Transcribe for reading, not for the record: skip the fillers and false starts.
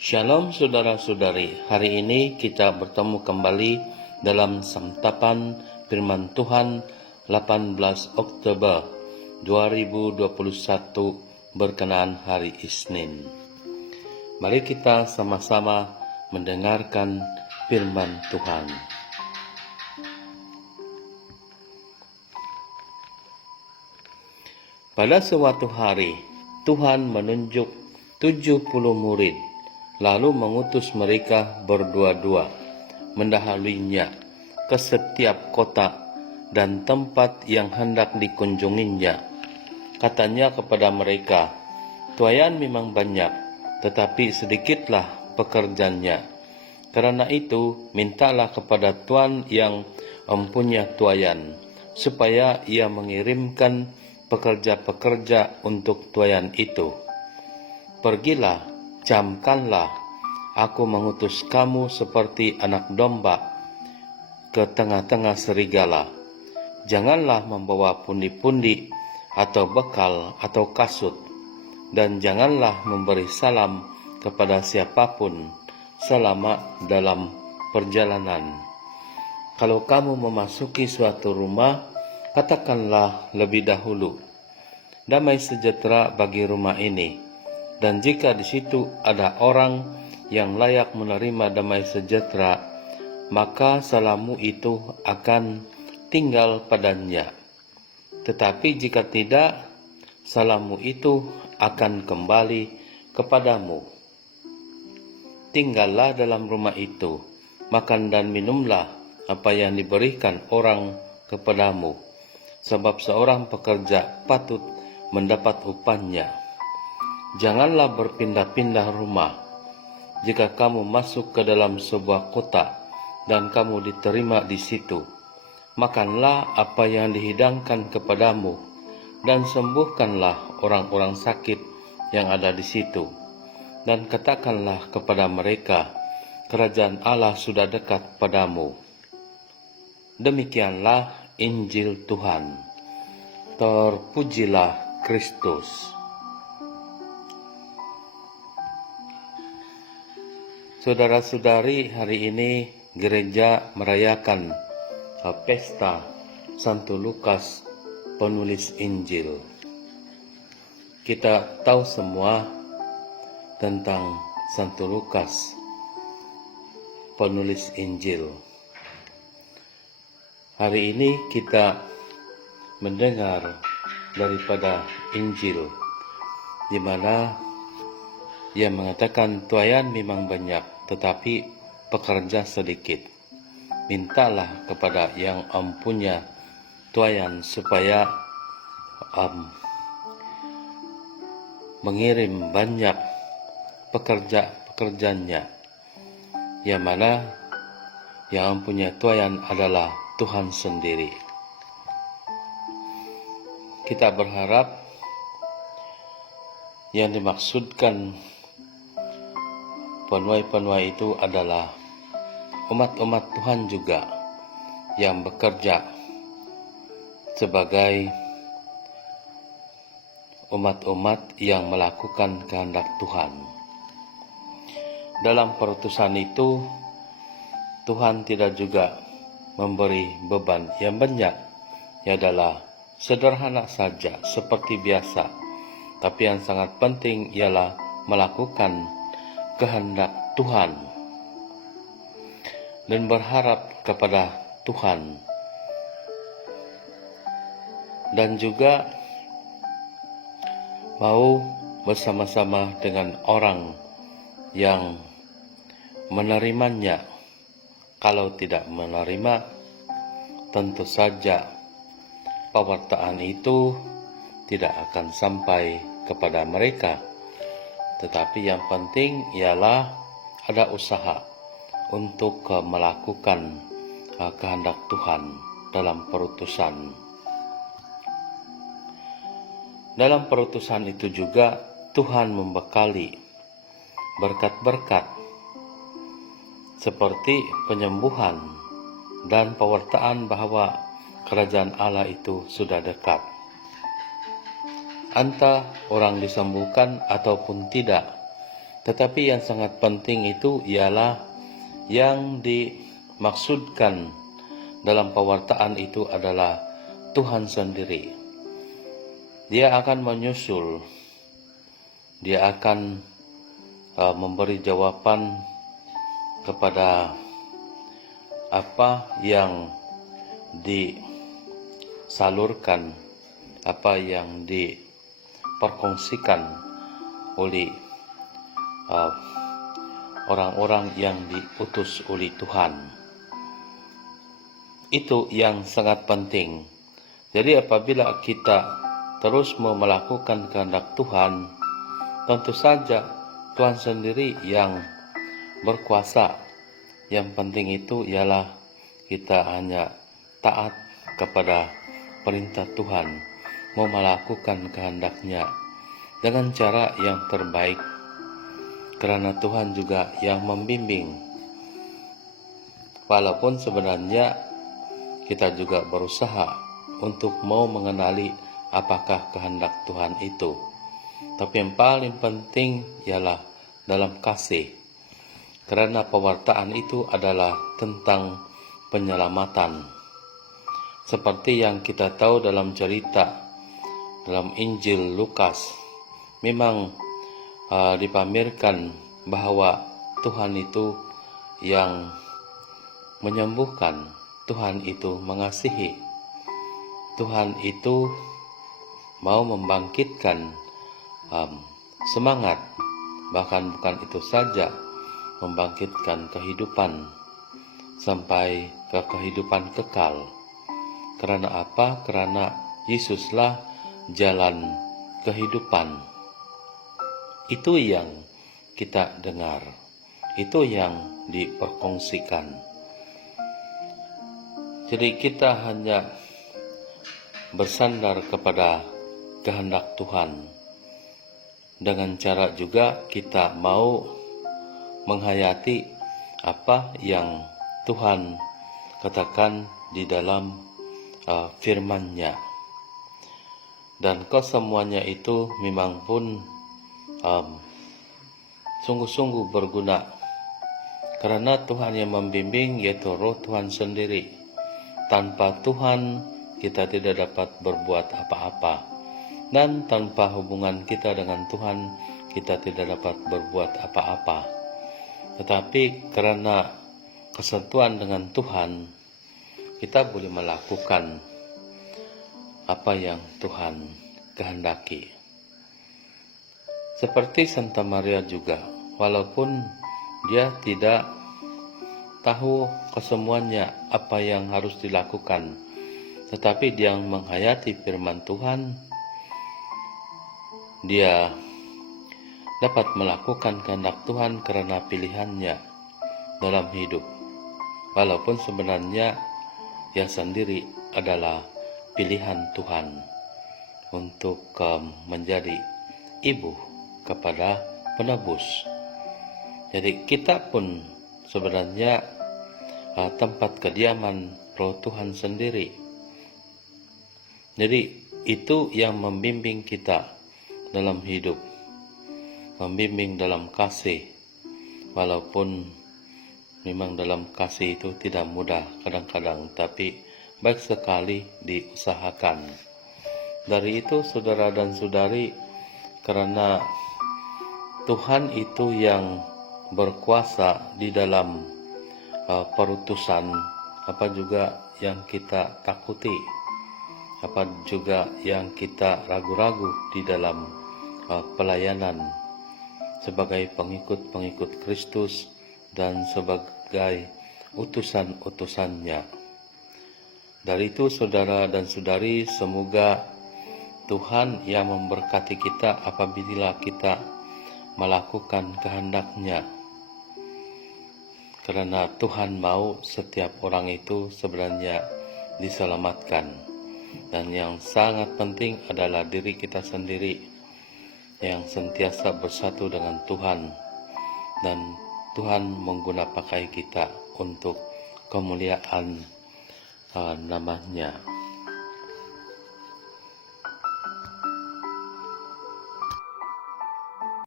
Shalom saudara-saudari, hari ini kita bertemu kembali dalam santapan firman Tuhan 18 Oktober 2021 berkenaan hari Isnin. Mari kita sama-sama mendengarkan firman Tuhan. Pada suatu hari, Tuhan menunjuk 70 murid, lalu mengutus mereka berdua-dua mendahaluinya ke setiap kota dan tempat yang hendak dikunjunginya. Katanya kepada mereka, "Tuaian memang banyak, tetapi sedikitlah pekerjanya. Karena itu, mintalah kepada Tuhan yang mempunyai tuaian, supaya ia mengirimkan pekerja-pekerja untuk tuaian itu. Pergilah, camkanlah, aku mengutus kamu seperti anak domba ke tengah-tengah serigala. Janganlah membawa pundi-pundi atau bekal atau kasut, dan janganlah memberi salam kepada siapapun selama dalam perjalanan. Kalau kamu memasuki suatu rumah, katakanlah lebih dahulu, 'Damai sejahtera bagi rumah ini.' Dan jika di situ ada orang yang layak menerima damai sejahtera, maka salammu itu akan tinggal padanya. Tetapi jika tidak, salammu itu akan kembali kepadamu. Tinggallah dalam rumah itu, makan dan minumlah apa yang diberikan orang kepadamu, sebab seorang pekerja patut mendapat upahnya. Janganlah berpindah-pindah rumah. Jika kamu masuk ke dalam sebuah kota dan kamu diterima di situ, makanlah apa yang dihidangkan kepadamu dan sembuhkanlah orang-orang sakit yang ada di situ. Dan katakanlah kepada mereka, kerajaan Allah sudah dekat padamu." Demikianlah Injil Tuhan. Terpujilah Kristus. Saudara-saudari, hari ini gereja merayakan pesta Santo Lukas, penulis Injil. Kita tahu semua tentang Santo Lukas, penulis Injil. Hari ini kita mendengar daripada Injil, di mana ia mengatakan, "Tuaian memang banyak, tetapi pekerja sedikit. Mintalah kepada yang mempunyai tuaian supaya mengirim banyak pekerja-pekerjanya." Yang mana yang mempunyai tuaian adalah Tuhan sendiri. Kita berharap yang dimaksudkan penuai-penuai itu adalah umat-umat Tuhan juga yang bekerja sebagai umat-umat yang melakukan kehendak Tuhan. Dalam perutusan itu, Tuhan tidak juga memberi beban yang banyak. Ia adalah sederhana saja seperti biasa, tapi yang sangat penting ialah melakukan kehendak Tuhan dan berharap kepada Tuhan, dan juga mau bersama-sama dengan orang yang menerimanya. Kalau tidak menerima, tentu saja pewartaan itu tidak akan sampai kepada mereka. Tetapi yang penting ialah ada usaha untuk melakukan kehendak Tuhan dalam perutusan. Dalam perutusan itu juga Tuhan membekali berkat-berkat seperti penyembuhan dan pewartaan bahwa kerajaan Allah itu sudah dekat. Entah orang disembuhkan ataupun tidak, Tetapi yang sangat penting itu ialah yang dimaksudkan dalam pewartaan itu adalah Tuhan sendiri. Dia akan menyusul, dia akan memberi jawaban kepada apa yang disalurkan, apa yang diperkongsikan oleh orang-orang yang diutus oleh Tuhan. Itu yang sangat penting. Jadi apabila kita terus mau melakukan kehendak Tuhan, tentu saja Tuhan sendiri yang berkuasa. Yang penting itu ialah kita hanya taat kepada perintah Tuhan, mau melakukan kehendak-Nya dengan cara yang terbaik, karena Tuhan juga yang membimbing. Walaupun sebenarnya kita juga berusaha untuk mau mengenali apakah kehendak Tuhan itu. Tapi yang paling penting ialah dalam kasih. Karena pewartaan itu adalah tentang penyelamatan. Seperti yang kita tahu dalam cerita dalam Injil Lukas, memang dipamerkan bahwa Tuhan itu yang menyembuhkan, Tuhan itu mengasihi, Tuhan itu mau membangkitkan semangat, bahkan bukan itu saja, membangkitkan kehidupan sampai ke kehidupan kekal. Karena apa? Karena Yesuslah jalan kehidupan. Itu yang kita dengar, itu yang diperkongsikan. Jadi kita hanya bersandar kepada kehendak Tuhan. Dengan cara juga kita mau menghayati apa yang Tuhan katakan di dalam firman-Nya. Dan kesemuanya itu memang pun sungguh-sungguh berguna, karena Tuhan yang membimbing, yaitu Roh Tuhan sendiri. Tanpa Tuhan kita tidak dapat berbuat apa-apa, dan tanpa hubungan kita dengan Tuhan kita tidak dapat berbuat apa-apa. Tetapi karena kesatuan dengan Tuhan, kita boleh melakukan apa yang Tuhan kehendaki. Seperti Santa Maria juga, walaupun dia tidak tahu kesemuanya apa yang harus dilakukan, tetapi dia menghayati firman Tuhan, dia dapat melakukan kehendak Tuhan karena pilihannya dalam hidup. Walaupun sebenarnya ia sendiri adalah pilihan Tuhan untuk menjadi ibu kepada penebus. Jadi kita pun sebenarnya tempat kediaman Roh Tuhan sendiri. Jadi itu yang membimbing kita dalam hidup, membimbing dalam kasih. Walaupun memang dalam kasih itu tidak mudah kadang-kadang, tapi baik sekali diusahakan. Dari itu saudara dan saudari, karena Tuhan itu yang berkuasa di dalam perutusan, apa juga yang kita takuti, apa juga yang kita ragu-ragu di dalam pelayanan sebagai pengikut-pengikut Kristus dan sebagai utusan-utusannya. Dari itu saudara dan saudari, semoga Tuhan yang memberkati kita apabila kita melakukan kehendak-Nya. Karena Tuhan mau setiap orang itu sebenarnya diselamatkan. Dan yang sangat penting adalah diri kita sendiri yang sentiasa bersatu dengan Tuhan, dan Tuhan menggunakan pakai kita untuk kemuliaan nama-Nya.